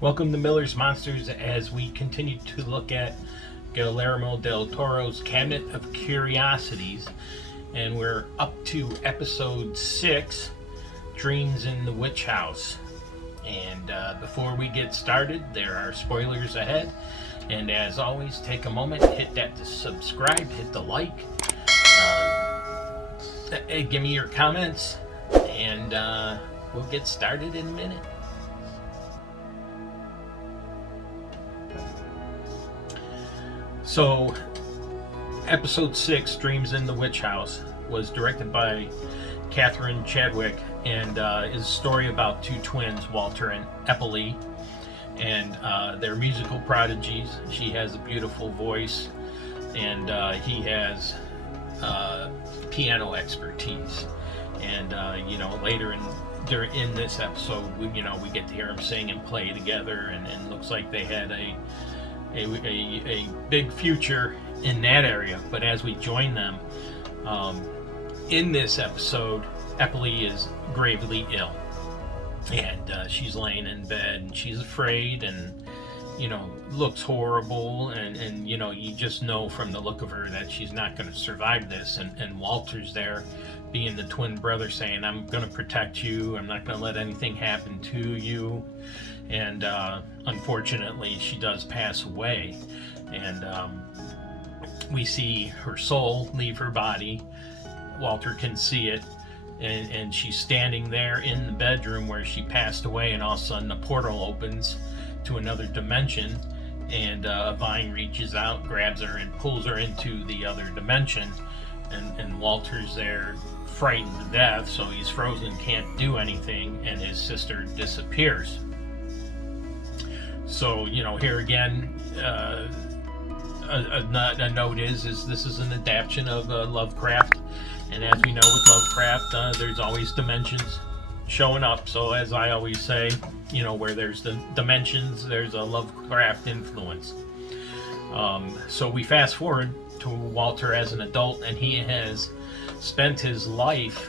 Welcome to Miller's Monsters as we continue to look at Guillermo del Toro's Cabinet of Curiosities, and we're up to episode 6, Dreams in the Witch House. And before we get started, there are spoilers ahead, and as always, take a moment, hit that to subscribe, hit the like, give me your comments, and we'll get started in a minute. So, episode 6, Dreams in the Witch House, was directed by Catherine Chadwick and is a story about two twins, Walter and Eppley, and they're musical prodigies. She has a beautiful voice, and he has piano expertise. And later in this episode, we get to hear them sing and play together, and it looks like they had a big future in that area. But as we join them in this episode, Eppley is gravely ill, and she's laying in bed and she's afraid, and looks horrible, and you just know from the look of her that she's not going to survive this. And Walter's there, being the twin brother, saying, I'm going to protect you, I'm not going to let anything happen to you. And unfortunately she does pass away, and we see her soul leave her body. Walter can see it, and she's standing there in the bedroom where she passed away, and all of a sudden a portal opens to another dimension, and a vine reaches out, grabs her, and pulls her into the other dimension. And Walter's there frightened to death, so he's frozen, can't do anything, and his sister disappears. So, here again, a note is this is an adaptation of Lovecraft, and as we know with Lovecraft, there's always dimensions showing up. So as I always say, where there's the dimensions, there's a Lovecraft influence. So we fast forward to Walter as an adult, and he has spent his life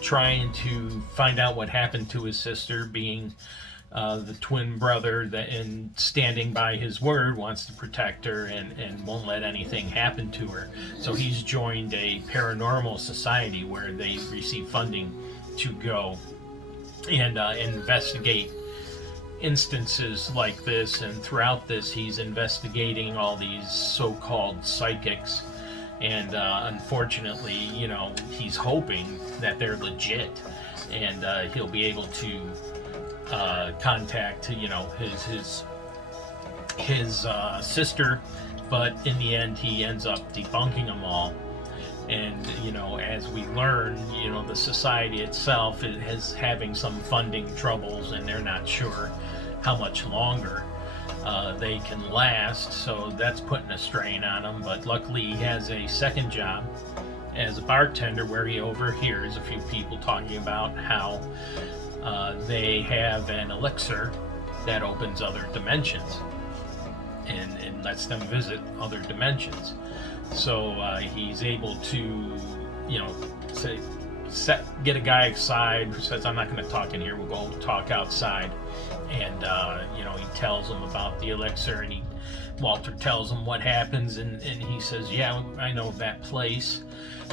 trying to find out what happened to his sister, being the twin brother and standing by his word, wants to protect her and won't let anything happen to her. So he's joined a paranormal society where they receive funding to go and investigate instances like this. And throughout this, he's investigating all these so-called psychics, and unfortunately, he's hoping that they're legit, and he'll be able to contact his sister. But in the end, he ends up debunking them all. And as we learn, the society itself is having some funding troubles, and they're not sure how much longer they can last, so that's putting a strain on him. But luckily he has a second job as a bartender, where he overhears a few people talking about how they have an elixir that opens other dimensions and lets them visit other dimensions. So he's able to, get a guy aside who says, I'm not going to talk in here, we'll go talk outside. And, he tells him about the elixir, and Walter tells him what happens, and he says, yeah, I know that place.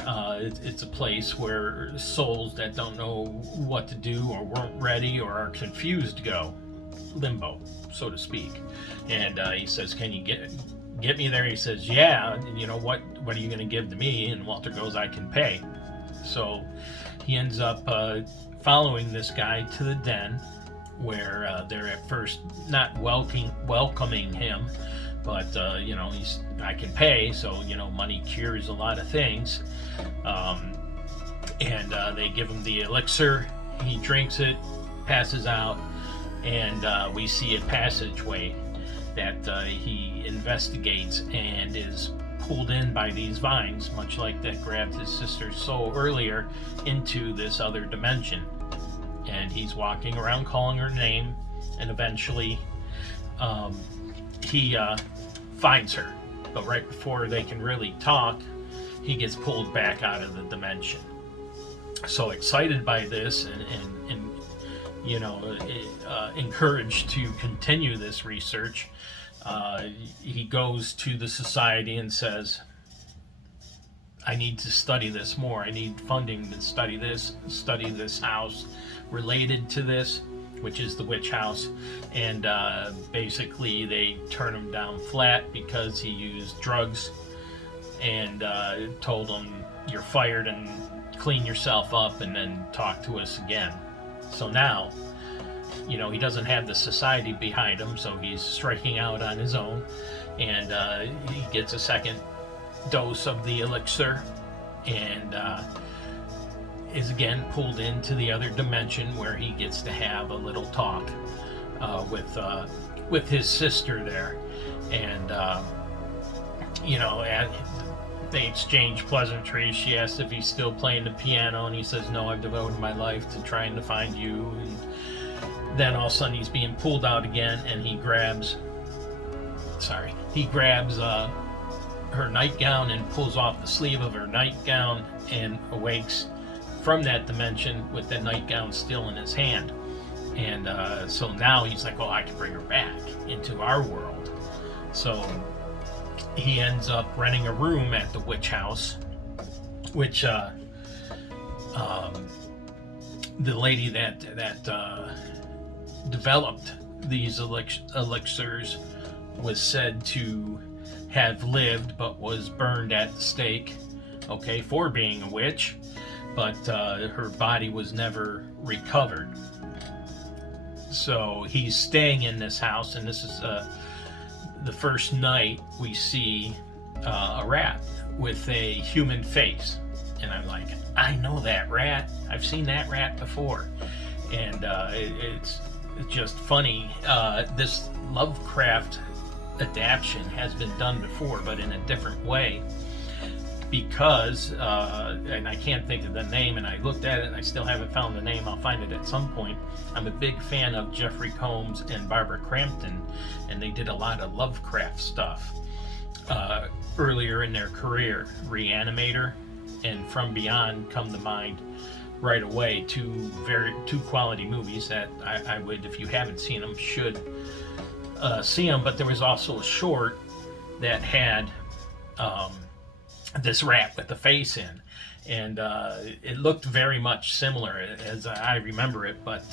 It's a place where souls that don't know what to do or weren't ready or are confused go. Limbo, so to speak. And he says, can you get me there? He says, yeah. And what are you going to give to me? And Walter goes, I can pay. So he ends up following this guy to the den, where they're at first not welcoming him, but he's, I can pay, so money cures a lot of things. And they give him the elixir, he drinks it, passes out, and we see a passageway that he investigates, and is pulled in by these vines, much like that grabbed his sister's soul earlier, into this other dimension. And he's walking around calling her name, and eventually he finds her. But right before they can really talk, he gets pulled back out of the dimension. So excited by this, and encouraged to continue this research, he goes to the society and says, I need to study this more. I need funding to study this house related to this, which is the witch house. And basically they turn him down flat because he used drugs, and told him, you're fired and clean yourself up and then talk to us again. So now, he doesn't have the society behind him, so he's striking out on his own, and he gets a second dose of the elixir, and is again pulled into the other dimension, where he gets to have a little talk with his sister there, and they exchange pleasantries. She asks if he's still playing the piano, and he says, no, I've devoted my life to trying to find you. And then all of a sudden he's being pulled out again, and he grabs her nightgown and pulls off the sleeve of her nightgown, and awakes from that dimension with the nightgown still in his hand. And so now he's like, I can bring her back into our world. So he ends up renting a room at the witch house, which the lady that developed these elixirs was said to have lived, but was burned at the stake, for being a witch, but her body was never recovered. So he's staying in this house, and this is the first night we see a rat with a human face, and I'm like, I know that rat. I've seen that rat before. And it's just funny. This Lovecraft adaptation has been done before, but in a different way, because and I can't think of the name, and I looked at it and I still haven't found the name. I'll find it at some point. I'm a big fan of Jeffrey Combs and Barbara Crampton, and they did a lot of Lovecraft stuff earlier in their career. Reanimator and From Beyond come to mind right away. Two quality movies that I would, if you haven't seen them, should see them. But there was also a short that had this rat with the face in, and it looked very much similar as I remember it. But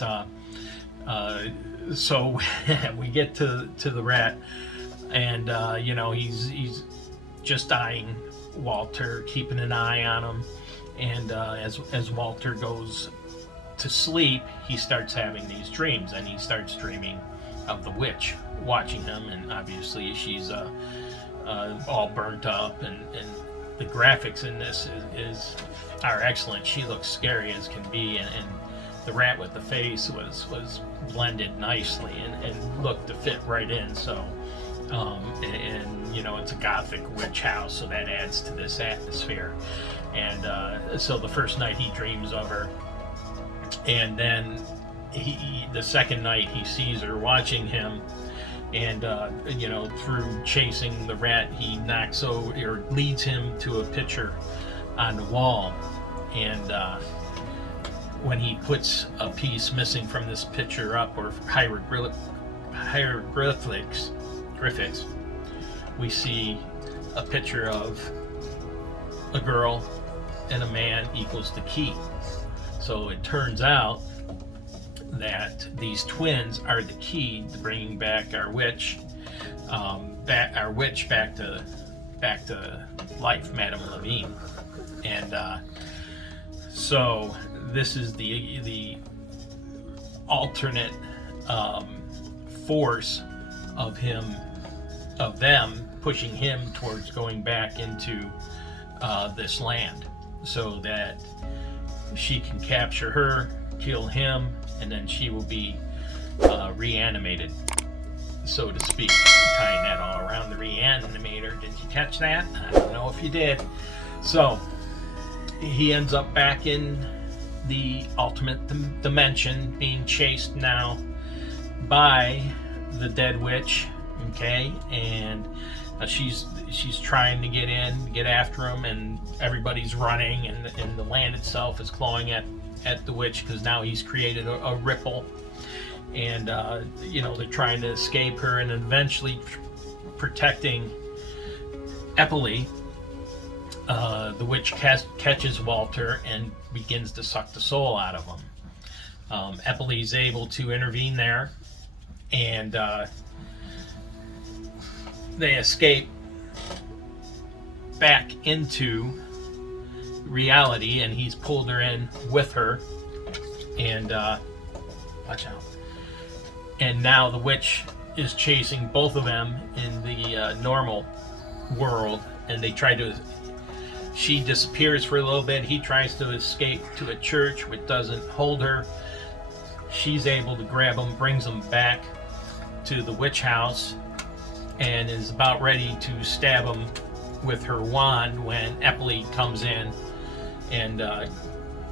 so we get to the rat, and he's just eyeing Walter, keeping an eye on him, and as Walter goes to sleep, he starts having these dreams, and he starts dreaming of the witch watching him, and obviously she's all burnt up, and the graphics in this are excellent. She looks scary as can be, and the rat with the face was blended nicely and looked to fit right in. So it's a gothic witch house, so that adds to this atmosphere. And so the first night he dreams of her, and then the second night he sees her watching him, and through chasing the rat, he knocks over or leads him to a picture on the wall, and when he puts a piece missing from this picture up, or hieroglyphics, we see a picture of a girl and a man equals the key. So it turns out that these twins are the key to bringing back our witch, back to life, Madame Levine. And so this is the alternate force of them pushing him towards going back into this land, so that she can capture her, kill him, and then she will be reanimated, so to speak. Tying that all around the reanimator. Did you catch that? I don't know if you did. So he ends up back in the ultimate dimension, being chased now by the dead witch. Okay, and she's trying to get after him, and everybody's running, and the land itself is clawing at at the witch because now he's created a ripple, and they're trying to escape her, and eventually protecting Eppley. The witch catches Walter and begins to suck the soul out of him. Eppley's able to intervene there, and they escape back into reality, and he's pulled her in with her, and watch out. And now the witch is chasing both of them in the normal world, and she disappears for a little bit. He tries to escape to a church which doesn't hold her. She's able to grab him, brings him back to the witch house, and is about ready to stab him with her wand when Eppley comes in and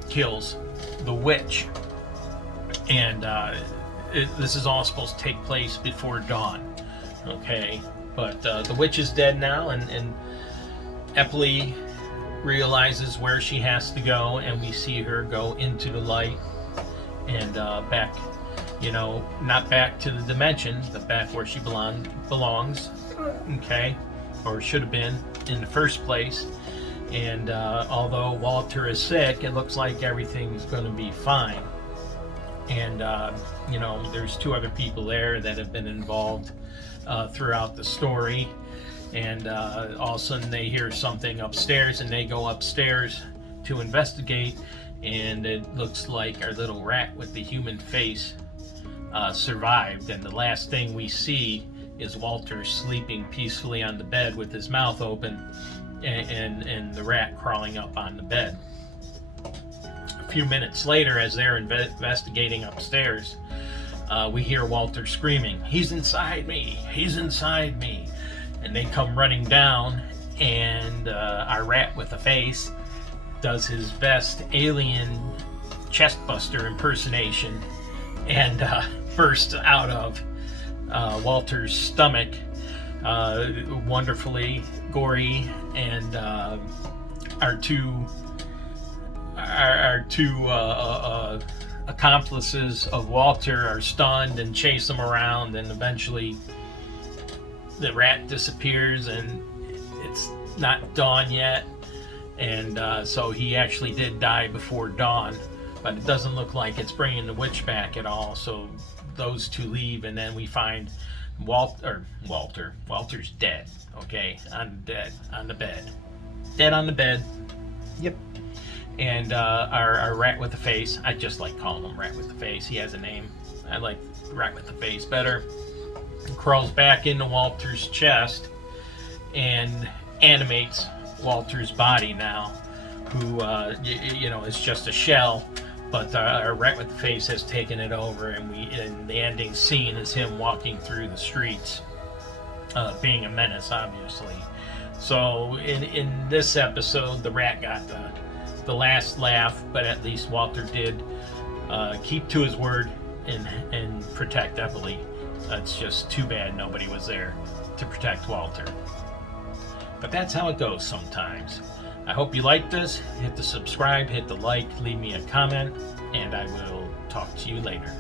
kills the witch. And this is all supposed to take place before dawn, okay? But the witch is dead now, and Eppley realizes where she has to go, and we see her go into the light and back, not back to the dimension, but back where she belongs, okay? Or should have been in the first place. And although Walter is sick, it looks like everything's going to be fine. And there's two other people there that have been involved throughout the story. And all of a sudden they hear something upstairs, and they go upstairs to investigate, and it looks like our little rat with the human face survived. And the last thing we see is Walter sleeping peacefully on the bed with his mouth open, and the rat crawling up on the bed. A few minutes later, as they're investigating upstairs, we hear Walter screaming, "He's inside me! He's inside me!" And they come running down, and our rat with the face does his best alien chestbuster impersonation and bursts out of Walter's stomach, wonderfully gory, and our two accomplices of Walter are stunned and chase him around, and eventually the rat disappears, and it's not dawn yet, and so he actually did die before dawn, but it doesn't look like it's bringing the witch back at all. So those two leave, and then we find Walter's dead, okay, on the bed, dead on the bed. Yep. And our rat with the face, I just like calling him Rat with the Face. He has a name. I like Rat with the Face better. Crawls back into Walter's chest and animates Walter's body now, who is just a shell, but our Rat with the Face has taken it over, and the ending scene is him walking through the streets, being a menace, obviously. So in this episode, the rat got the last laugh, but at least Walter did keep to his word and protect Eppley. It's just too bad nobody was there to protect Walter. But that's how it goes sometimes. I hope you liked this. Hit the subscribe, hit the like, leave me a comment, and I will talk to you later.